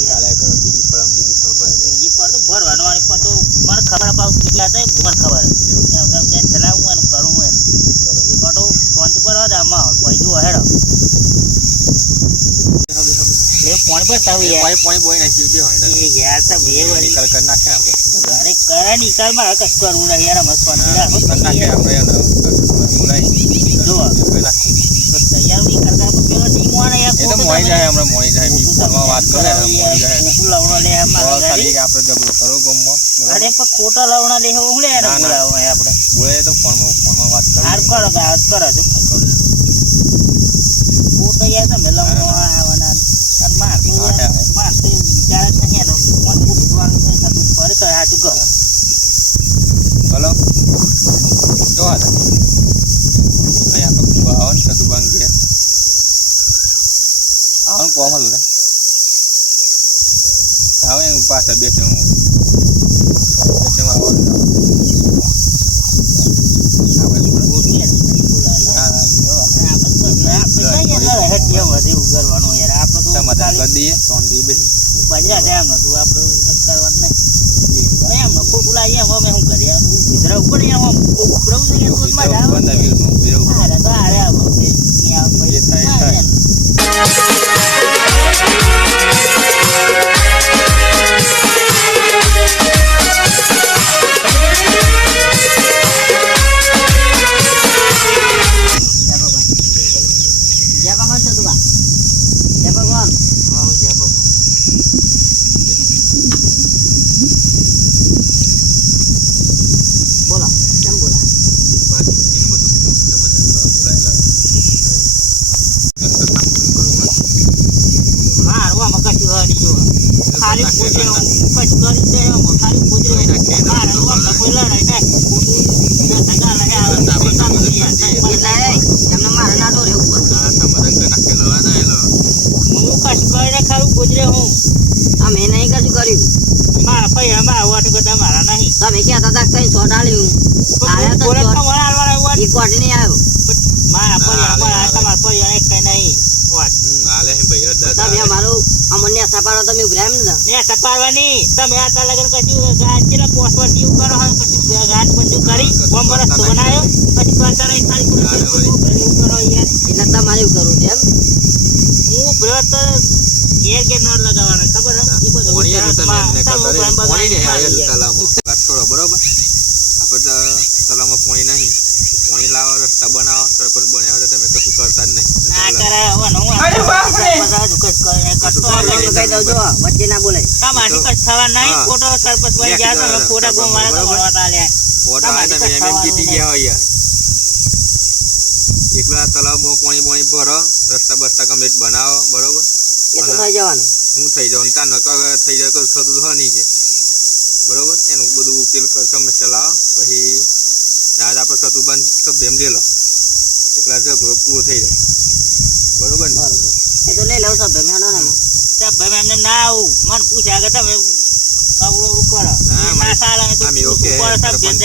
ચાલે બીજી પર તો ભરવાનો આની પર તો મને ખબર પાઉ કેટલા થાય મને ખબર એમ ચલાવું એનું કરું હું એનું બરોબર તો ફોન પર જ આમાં પૈસું હેડો એ ફોન પર તાવ યાર પાણી બોઈ નાખ્યું બે હોન્ડા એ યાર તો બે વળી કર નાખે આપણે અરે કરે નિકાલ માં કસ કરવું નહીં યાર મસ્ત ફોન કર નાખે આપણે બોલાઈ જો તો તૈયાર નહીં કરતા તો પેલો ટીમ વાળા યાર એ તો મોઈ જાય હમણાં મોઈ જાય મી ફોનમાં વાત કરે ને મોઈ જાય ખોટું લવણો લે આમાં ખાલી આપણે ઝઘડો કરો ગમમાં અરે પણ ખોટા લવણા લે હું લે એને બોલાવો આપણે બોલે તો ફોનમાં વાત કરે હાર કરો કે હાથ કરો છો ખોટો યાર તમે લવણો આવવાના અને માર તો વિચાર જ નહીં એનો મન બુધવાનું તો થતું ફર કર હાચું કરો હલો જો હાલ અહીંયા આપણે કુવા આવો ને સતુ બંધ ગયા આવું કોમ હતું રે આવો એનું પાછળ બેસે હું આવો ખોટું લાગે અમે શું કરીએ વિધરા ઉપર તમે ક્યાં હતા કઈ સોડાળ્યું એક કોટ નહીં આવ્યો મારા પરિવાર તમારા પરિવાર એક કઈ નહીં હાલે ભાઈ તમે અમારું અમને સપાડો તમે ઉભરામ ને ને સપાડવાની તમે આ તા લગન કશું ગાજ કેટલા પોસ્ટ યુ કરો હા કશું ગાજ બંધ કરી બોમ્બર તો બનાયો પછી કરતા નહીં ખાલી પૂરું કરો યાર એટલે તમારે એવું કરવું છે એમ હું બ્રત ઘેર ઘેર ન લગાવવાનો ખબર હે એ બધું પાણી ને આવેલું તલાવમાં છોડો બરોબર આપણે તલાવમાં પાણી નહીં પાણી લાવો રસ્તા બનાવો સરપંચ બનાવો તમે કશું કરતા જ નહીં ના કરાવવાનો હું વચ્ચે ના બોલે તમારી કશ થવા નહીં ફોટો સરપંચ બની ગયા તમે ફોટા ગો મારે તો વળતા લે ફોટા આ તમે એમ જીતી ગયા હોય યાર એકલા તલાવમાં પાણી ભરો રસ્તા બસ્તા કમ્પ્લીટ બનાવો બરોબર એ તો થઈ જવાનું હું થઈ જવાનું તા નકા થઈ જાય કર થતું તો નહીં કે બરોબર એનું બધું ઉકેલ કર સમસ્યા લાવો પછી ના આપણે સતુબાન સબ એમ લે લો એકલા ઝઘડો પૂરો થઈ જાય બરોબર ને બરોબર એ તો લઈ લઉં સબ મેં હેડો ને સબ ભાઈ એમને ના આવું મને પૂછ્યા કે તમે આવડો કરો ના સાલા ને તો ઓકે સબ બેન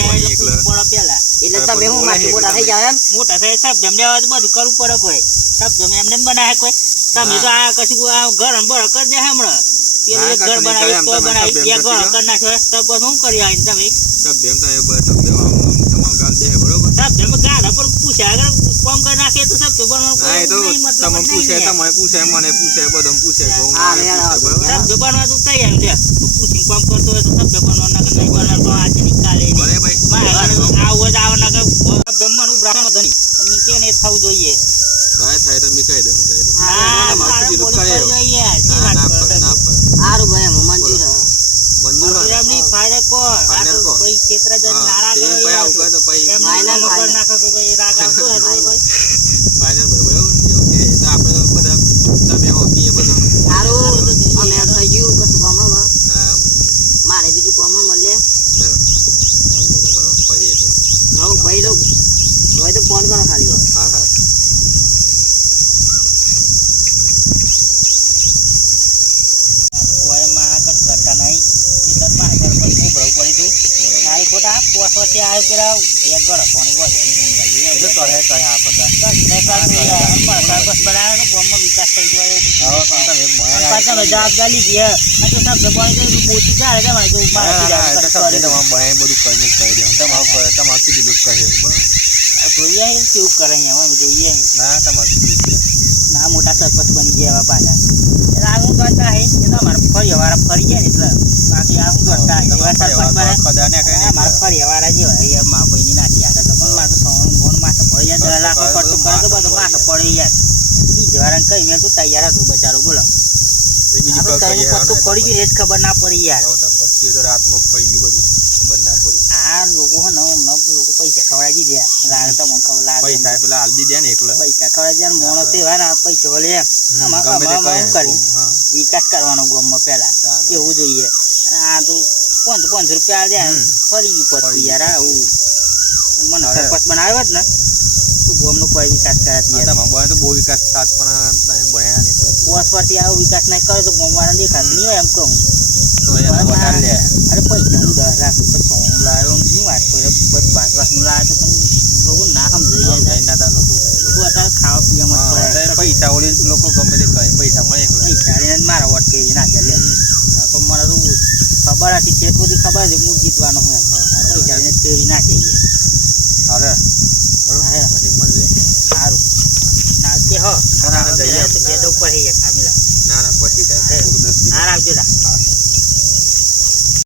પડો પેલા એટલે તમે હું માથી મોટા થઈ જાવ એમ મોટા થઈ સબ એમ લેવા તો બધું કરવું પડે કોઈ સબ તમે એમને બનાવે કોઈ તમે તો આ કશું આ ઘર બળ કર દે હમણાં પેલું ઘર બનાવી તો બનાવી બે ઘર કર નાખ્યો તો પછી શું કરી આવીને તમે સબ એમ તો બસ સબ ગાલ દે બરોબર સબ એમ ગાડા પર પૂછ્યા અગર કોમ કરી નાખે તો સબ તો બનવાનું કોઈ તમને પૂછે તમે પૂછે મને પૂછે બધમ પૂછે સબ બનવા તો તૈયાર લે તો પૂછીને કોમ કરતો હોય તો સબ બનવા ના નહીં બનવા તો આજે નિકાલે ભલે ભાઈ આવો જ આવો ના બ્રહ્મનું બ્રાહ્મણ ધની તમે કે ને થવું જોઈએ ના થાય તો મી કહી દઉં હા મારું બોલ કરે ના સારું ભાઈ મંજૂર એમની ફાયદા કો કોઈ ક્ષેત્ર જ નારા કરે ભાઈ આવું કહે તો ભાઈ ફાયદા નોકર નાખો તો ભાઈ રાગ આવતો હે ભાઈ ફાઇનલ ભાઈ બરાબર ઓકે તો આપણે બધા તમે હોપી એ બધું સારું અમે થઈ ગયું કશું કામમાં મારે બીજું કામ મળે પછી તો હો ભાઈ તો ફોન કરો ખાલી હા હા કોઈ માં કશ કરતા નહીં એટલે જ મારે ઘર પર ઉભરવું પડી તું સારી ખોટા પોસવતી આવ્યો પેલા બે ગળો સોની બોલ કરે કરે આ બધા બસ બનાવે તો ગામમાં વિચાર વિકાસ થઈ ગયો હા તમે અને પાછા જવાબદારી લીધી હે આ તો શબ્દ બોલી તો મોટી ચાલે તમારે તો તમારે બધું કરી દે તમારે કીધું લોકો કહે બરાબર જોઈએ કેવું કરે અહીંયા જોઈએ ના તમારે ના મોટા સરપંચ બની ગયા પાછા એટલે આ હું કરતા હે એ તો અમારે ફરી વાર ફરી ગયા ને એટલે બાકી આ હું કરતા એવા સરપંચ બને મારા ફરી વાર જેવા અહીંયા મા બહેની નાખી આગળ તો પણ મારે તો સોનું બોન માથે પડી જાય 10 લાખ ખર્ચો કરે તો બધો માથે પડી જાય બીજી વાર કઈ મેં તો તૈયાર હતો બચારો બોલો પત્તું ફરી ગયું એ જ ખબર ના પડી યાર રાતમાં ફરી ગયું બધું ખબર ના પડી આ લોકો હે ને લોકો પૈસા ખવડાવી દીધા લાગે તો મને ખબર લાગે પૈસા પેલા હાલ દીધા ને એકલા પૈસા ખવડાવી દીધા મોણો તે હોય ને પૈસા વળે એમ કરી વિકાસ કરવાનો ગામમાં પેલા એવું જોઈએ આ તો 500 રૂપિયા દે ફરી પછી યાર આવું મને સરપંચ બનાવ્યો જ ને તું ગામનો કોઈ વિકાસ કરે તો બહુ વિકાસ થાત પણ તમે ભણ્યા ને પોસ પરથી આવો વિકાસ નહીં કરે તો ગામવાળા દેખાત નહીં હોય એમ કહું અરે પૈસા હું 10 લાખ રૂપિયા સોનું લાવ્યો હું વાત કરે બસ 5 લાખનું લાવ્યો તો પણ લોકો ના સમજાઈ જાય લોકો અત્યારે ખાવા પીવામાં પડે પૈસા ઓળી લોકો ગમે તે કહે પૈસા મળે પૈસા લઈને મારા વોટ કરી નાખ્યા લે ના તો મને તો ખબર હતી તે બધી ખબર હતી હું જીતવાનો હોય પૈસા લઈને ફેરી નાખી અરે